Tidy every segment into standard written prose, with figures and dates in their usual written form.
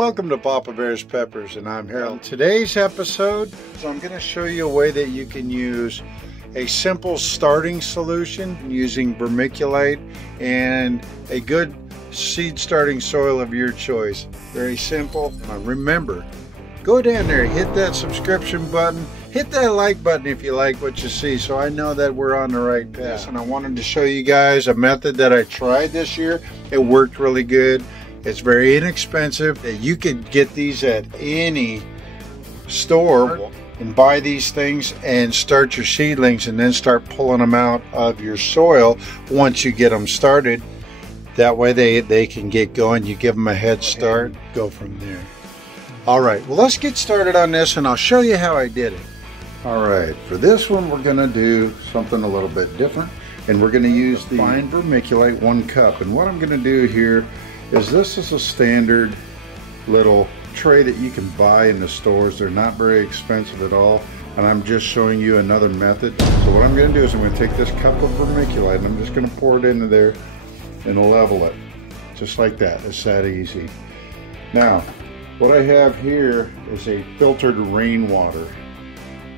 welcome to Papa Bear's Peppers, and I'm Harold. Today's episode, I'm going to show you a way that you can use a simple starting solution using vermiculite and a good seed starting soil of your choice. Very simple. Remember, go down there, hit that subscription button, hit that like button if you like what you see, so I know that we're on the right path. And I wanted to show you guys a method that I tried this year. It worked really good. It's very inexpensive. You could get these at any store and buy these things and start your seedlings and then start pulling them out of your soil once you get them started. That way they can get going. You give them a head start, go from there. All right, well, let's get started on this and I'll show you how I did it. All right, for this one we're gonna do something a little bit different, and we're gonna use the fine vermiculite 1 cup. And what I'm gonna do here is, this is a standard little tray that you can buy in the stores. They're not very expensive at all, and I'm just showing you another method. So what I'm going to do is I'm going to take this cup of vermiculite and I'm just going to pour it into there and level it, just like that. It's that easy. Now, what I have here is a filtered rainwater.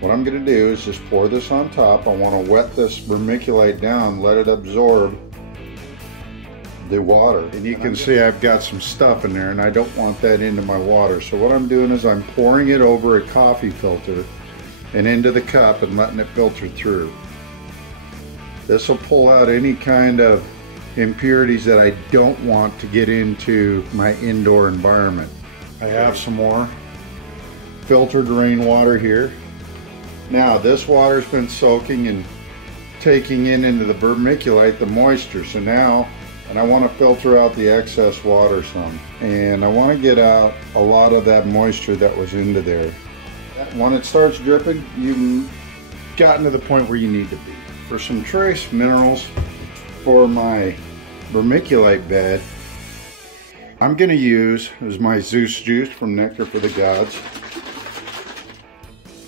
What I'm going to do is just pour this on top. I want to wet this vermiculite down, let it absorb the water, and you can see I've got some stuff in there and I don't want that into my water. So what I'm doing is I'm pouring it over a coffee filter and into the cup and letting it filter through. This will pull out any kind of impurities that I don't want to get into my indoor environment. I have some more filtered rainwater here. Now this water's been soaking and taking into the vermiculite the moisture. So now, and I want to filter out the excess water some, and I want to get out a lot of that moisture that was into there. When it starts dripping, you've gotten to the point where you need to be. For some trace minerals for my vermiculite bed, I'm going to use my Zeus Juice from Nectar for the Gods,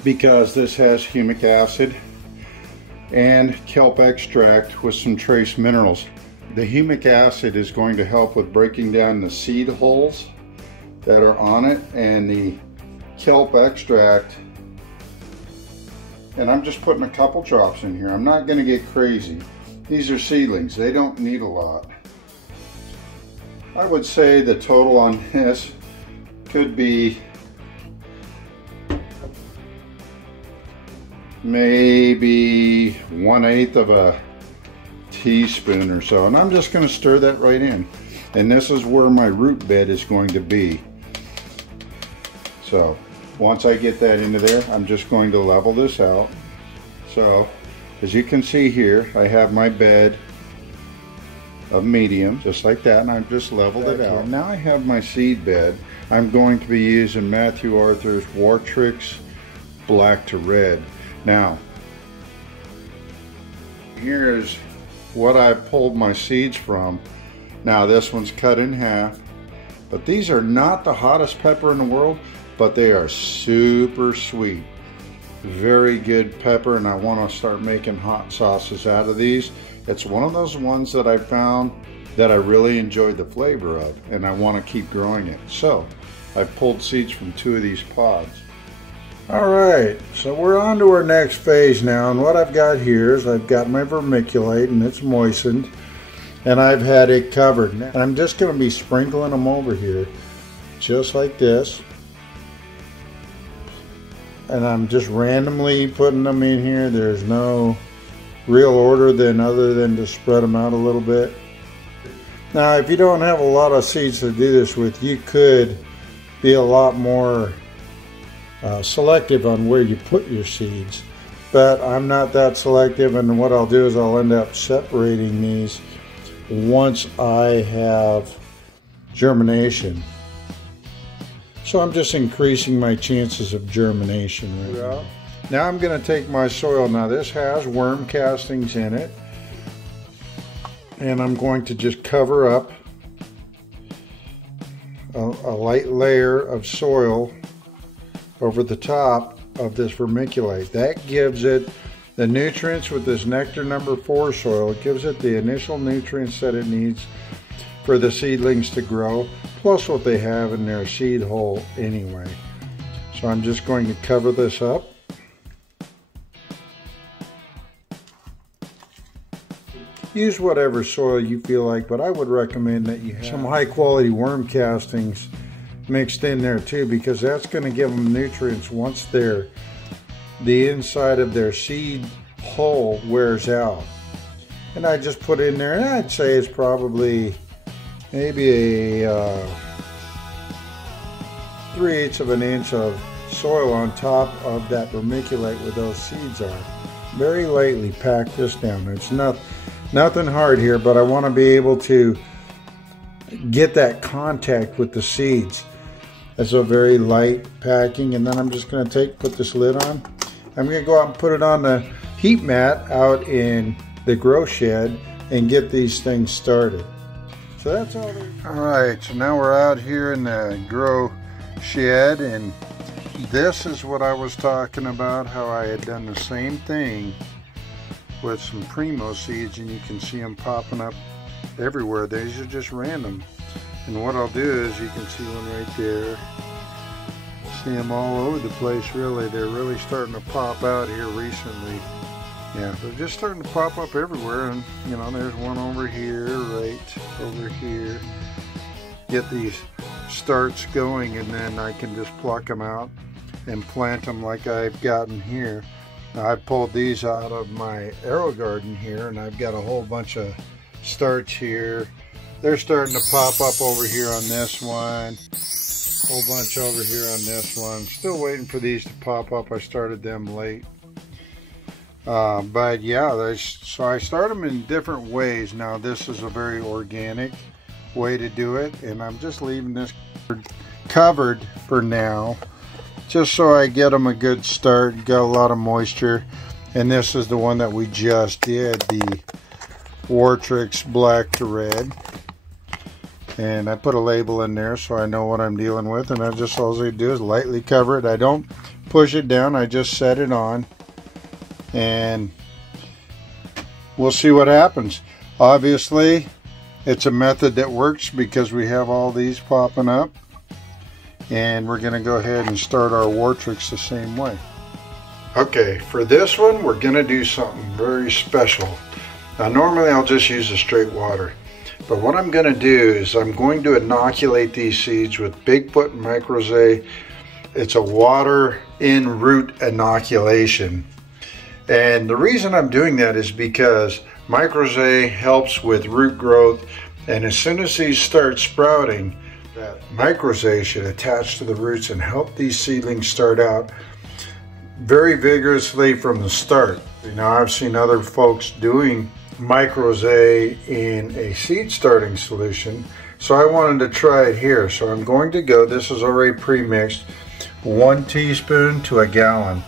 because this has humic acid and kelp extract with some trace minerals. The humic acid is going to help with breaking down the seed hulls that are on it, and the kelp extract, and I'm just putting a couple drops in here. I'm not going to get crazy. These are seedlings. They don't need a lot. I would say the total on this could be maybe 1/8 of a teaspoon or so, and I'm just going to stir that right in, and this is where my root bed is going to be. So once I get that into there, I'm just going to level this out. So as you can see here, I have my bed of medium, just like that, and I've just leveled it out. Now I have my seed bed. I'm going to be using Matthew Arthur's Wartrix Black to Red. Now here's what I pulled my seeds from. Now this one's cut in half, but these are not the hottest pepper in the world, but they are super sweet. Very good pepper, and I want to start making hot sauces out of these. It's one of those ones that I found that I really enjoyed the flavor of, and I want to keep growing it. So I've pulled seeds from 2 of these pods. Alright, so we're on to our next phase now, and what I've got here is I've got my vermiculite and it's moistened, and I've had it covered. And I'm just going to be sprinkling them over here, just like this. And I'm just randomly putting them in here. There's no real order other than to spread them out a little bit. Now if you don't have a lot of seeds to do this with, you could be a lot more selective on where you put your seeds, but I'm not that selective, and what I'll do is I'll end up separating these once I have germination. So I'm just increasing my chances of germination right now. Now I'm going to take my soil. Now this has worm castings in it, and I'm going to just cover up a light layer of soil over the top of this vermiculite. That gives it the nutrients with this Nectar number 4 soil. It gives it the initial nutrients that it needs for the seedlings to grow. plus what they have in their seed hole anyway. So I'm just going to cover this up. Use whatever soil you feel like, but I would recommend that you have some high quality worm castings mixed in there too, because that's going to give them nutrients once the inside of their seed hole wears out. And I just put in there, and I'd say it's probably maybe a 3/8 of an inch of soil on top of that vermiculite where those seeds are. Very lightly pack this down. It's nothing hard here, but I want to be able to get that contact with the seeds. It's a very light packing, and then I'm just going to put this lid on. I'm going to go out and put it on the heat mat out in the grow shed and get these things started. So that's all there is. All right, so now we're out here in the grow shed, and this is what I was talking about, how I had done the same thing with some Primo seeds, and you can see them popping up everywhere. These are just random. And what I'll do is, you can see one right there. See them all over the place, really. They're really starting to pop out here recently. Yeah, they're just starting to pop up everywhere. And, you know, there's one over here, right over here. Get these starts going, and then I can just pluck them out and plant them like I've gotten here. Now, I've pulled these out of my arrow garden here, and I've got a whole bunch of starts here. They're starting to pop up over here on this one. Whole bunch over here on this one. Still waiting for these to pop up. I started them late. But yeah, so I start them in different ways. Now, this is a very organic way to do it, and I'm just leaving this covered for now, just so I get them a good start. Got a lot of moisture. And this is the one that we just did, the Wartrix Black to Red. And I put a label in there so I know what I'm dealing with, and that's just all I do is lightly cover it. I don't push it down, I just set it on, and we'll see what happens. Obviously, it's a method that works because we have all these popping up, and we're going to go ahead and start our Wartrix the same way. Okay, for this one, we're going to do something very special. Now, normally I'll just use the straight water. But what I'm going to do is I'm going to inoculate these seeds with Bigfoot Microzay. It's a water in root inoculation. And the reason I'm doing that is because Microzay helps with root growth. And as soon as these start sprouting, that Microzay should attach to the roots and help these seedlings start out very vigorously from the start. You know, I've seen other folks doing Microzay in a seed starting solution, so I wanted to try it here. So I'm going to go, this is already pre-mixed, 1 teaspoon to a gallon.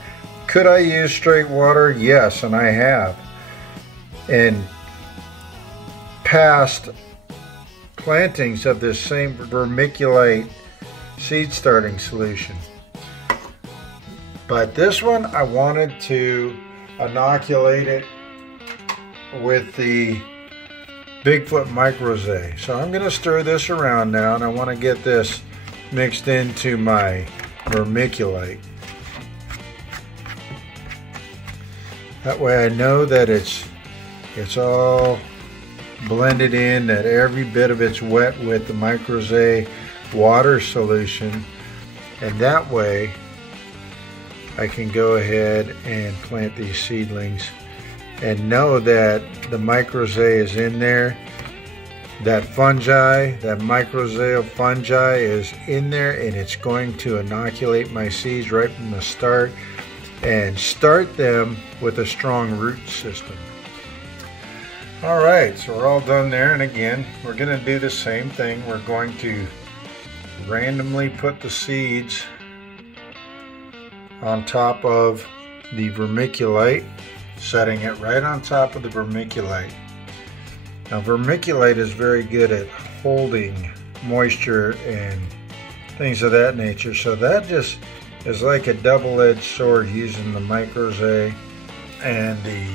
Could I use straight water? Yes, and I have. And past plantings of this same vermiculite seed starting solution. But this one, I wanted to inoculate it with the Bigfoot Microzay. So I'm going to stir this around now, and I want to get this mixed into my vermiculite. That way I know that it's all blended in, that every bit of it's wet with the Microzay water solution, and that way I can go ahead and plant these seedlings and know that the Microzay is in there. That fungi, that Microzay fungi is in there, and it's going to inoculate my seeds right from the start and start them with a strong root system. Alright, so we're all done there, and again, we're going to do the same thing. We're going to randomly put the seeds on top of the vermiculite, setting it right on top of the vermiculite. Now, vermiculite is very good at holding moisture and things of that nature, so that just is like a double-edged sword, using the Microzay and the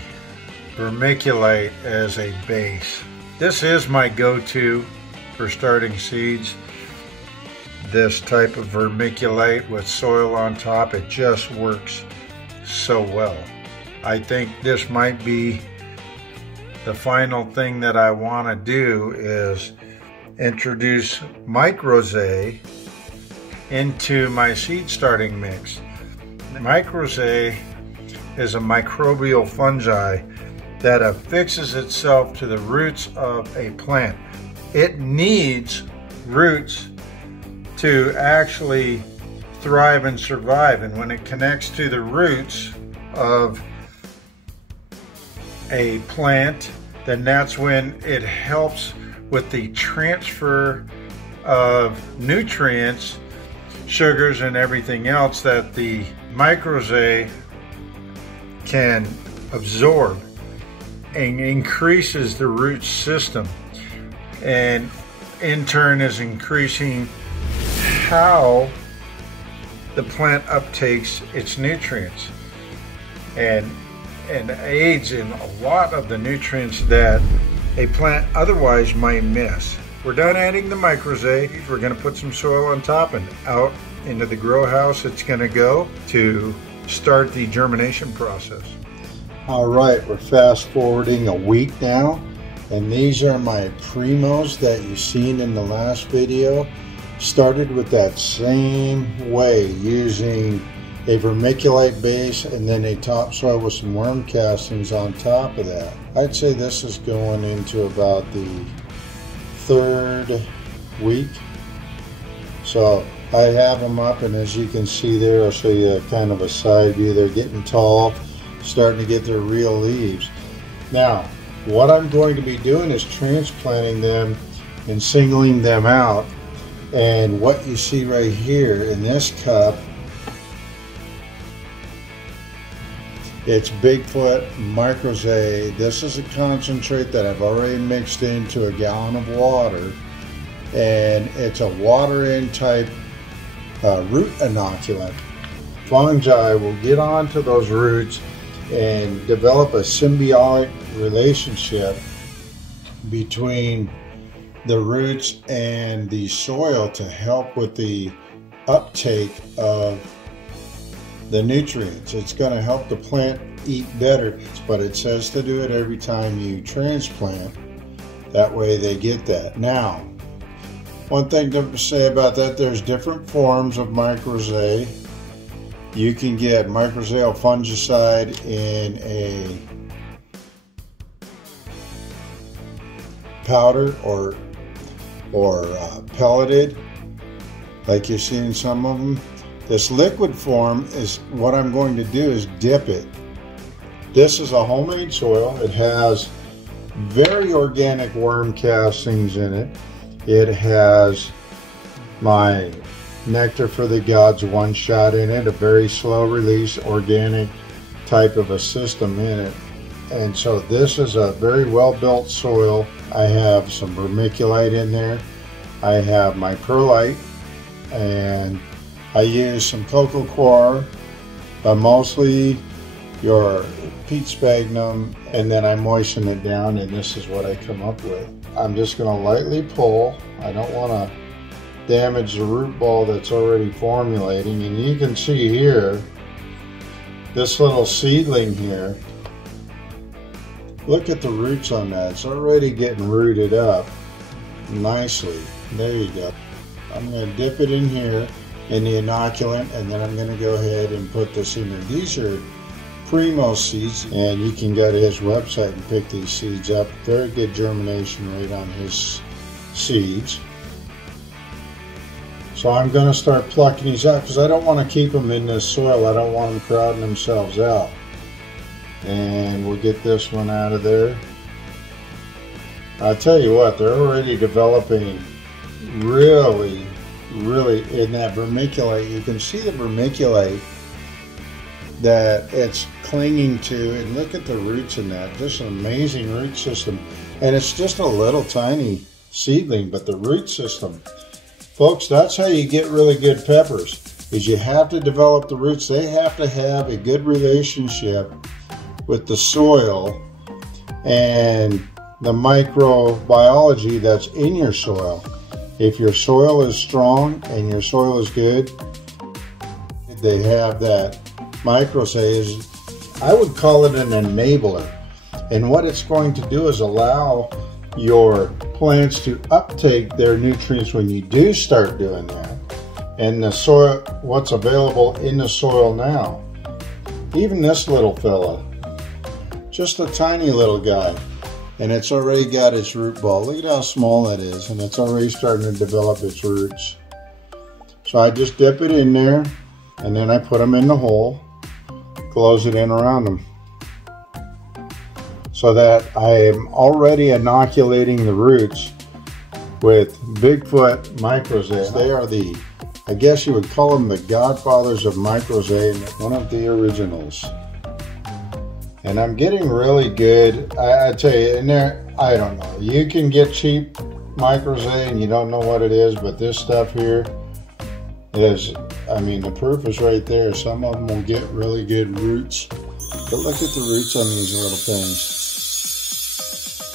vermiculite as a base. This is my go-to for starting seeds. this type of vermiculite with soil on top. It just works so well. I think this might be the final thing that I want to do, is introduce Microzay into my seed starting mix. Microzay is a microbial fungi that affixes itself to the roots of a plant. It needs roots to actually thrive and survive, and when it connects to the roots of a plant, then that's when it helps with the transfer of nutrients, sugars, and everything else that the Microzay can absorb, and increases the root system, and in turn is increasing how the plant uptakes its nutrients, and aids in a lot of the nutrients that a plant otherwise might miss. We're done adding the Microzay. We're going to put some soil on top, and out into the grow house it's going to go to start the germination process. All right, we're fast forwarding a week now, and these are my primos that you've seen in the last video. Started with that same way, using a vermiculite base and then a topsoil with some worm castings on top of that. I'd say this is going into about the 3rd week. So I have them up, and as you can see there, I'll show you kind of a side view. They're getting tall, starting to get their real leaves. Now, what I'm going to be doing is transplanting them and singling them out. And what you see right here in this cup, it's Bigfoot Microzay. This is a concentrate that I've already mixed into a gallon of water, and it's a water-in type root inoculant. Fungi will get onto those roots and develop a symbiotic relationship between the roots and the soil to help with the uptake of the nutrients. It's going to help the plant eat better, but it says to do it every time you transplant. That way they get that. Now, one thing to say about that, there's different forms of Microzay. You can get Microzay fungicide in a powder or pelleted, like you see in some of them. This liquid form is what I'm going to do is dip it. This is a homemade soil. It has very organic worm castings in it. It has my Nectar for the Gods one shot in it, a very slow release organic type of a system in it. And so this is a very well built soil. I have some vermiculite in there. I have my perlite, and I use some coco coir, but mostly your peat sphagnum, and then I moisten it down, and this is what I come up with. I'm just going to lightly pull. I don't want to damage the root ball that's already formulating, and you can see here, this little seedling here, look at the roots on that. It's already getting rooted up nicely. There you go. I'm going to dip it in here in the inoculant, and then I'm going to go ahead and put this in there. These are Primo seeds, and you can go to his website and pick these seeds up. Very good germination rate on his seeds. So I'm going to start plucking these out because I don't want to keep them in this soil. I don't want them crowding themselves out. And we'll get this one out of there. I'll tell you what, they're already developing really in that vermiculite. You can see the vermiculite that it's clinging to, and look at the roots in that. Just an amazing root system. And it's just a little tiny seedling, but the root system, folks, that's how you get really good peppers, is you have to develop the roots. They have to have a good relationship with the soil and the microbiology that's in your soil. If your soil is strong and your soil is good, they have that microsay. I would call it an enabler. And what it's going to do is allow your plants to uptake their nutrients when you do start doing that. And the soil, what's available in the soil now. Even this little fella, just a tiny little guy, and it's already got its root ball. Look at how small that is, and it's already starting to develop its roots. So I just dip it in there, and then I put them in the hole, close it in around them, so that I am already inoculating the roots with Bigfoot microsay. They are the, I guess you would call them the godfathers of microsay, one of the originals. And I'm getting really good. I tell you, in there, I don't know. You can get cheap microsay and you don't know what it is, but this stuff here is, I mean, the proof is right there. Some of them will get really good roots. But look at the roots on these little things.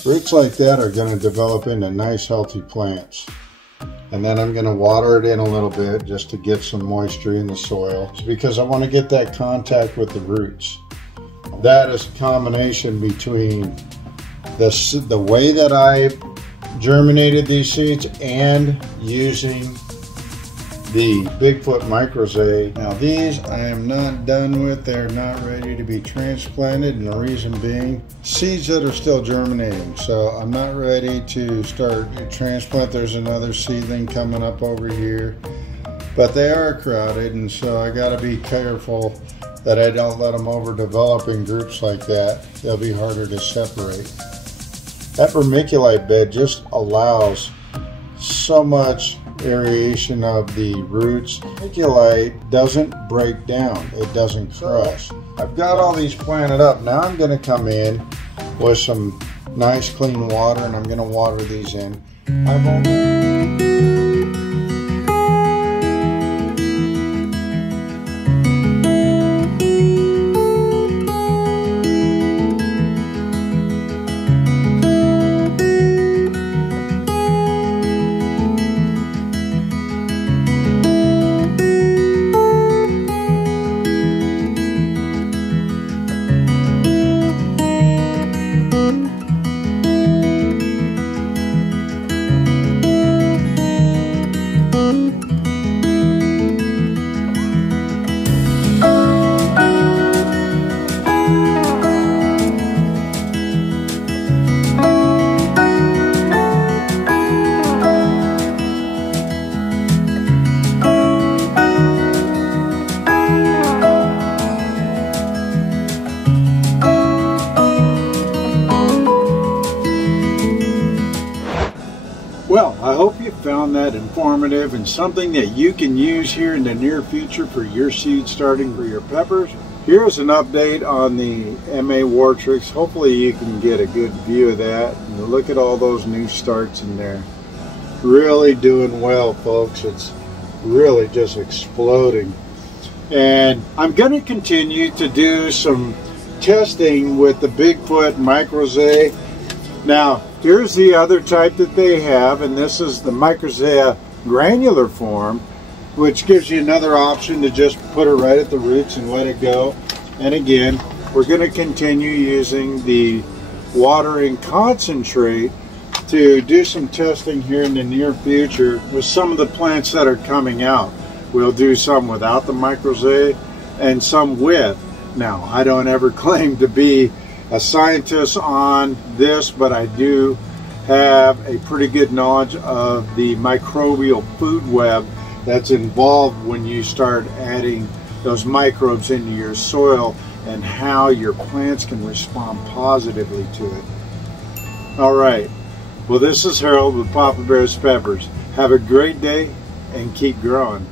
Roots like that are going to develop into nice, healthy plants. And then I'm going to water it in a little bit just to get some moisture in the soil. It's because I want to get that contact with the roots. That is a combination between the way that I germinated these seeds and using the Bigfoot microsay. Now these I am not done with. They're not ready to be transplanted, and the reason being seeds that are still germinating. So I'm not ready to start a transplant. There's another seedling coming up over here, but they are crowded, and so I got to be careful that I don't let them overdevelop in groups like that. They'll be harder to separate. That vermiculite bed just allows so much aeration of the roots. Vermiculite doesn't break down, it doesn't crush. I've got all these planted up. Now I'm going to come in with some nice clean water, and I'm going to water these in. Well, I hope you found that informative and something that you can use here in the near future for your seed starting for your peppers. Here's an update on the MA Wartrix. Hopefully you can get a good view of that. And look at all those new starts in there. Really doing well, folks. It's really just exploding. And I'm going to continue to do some testing with the Bigfoot microsay. Now, here's the other type that they have, and this is the microsay granular form, which gives you another option to just put it right at the roots and let it go. And again, we're going to continue using the watering concentrate to do some testing here in the near future with some of the plants that are coming out. We'll do some without the microsay and some with. Now, I don't ever claim to be a scientist on this, but I do have a pretty good knowledge of the microbial food web that's involved when you start adding those microbes into your soil and how your plants can respond positively to it. All right, well, this is Harold with Papa Bear's Peppers. Have a great day and keep growing.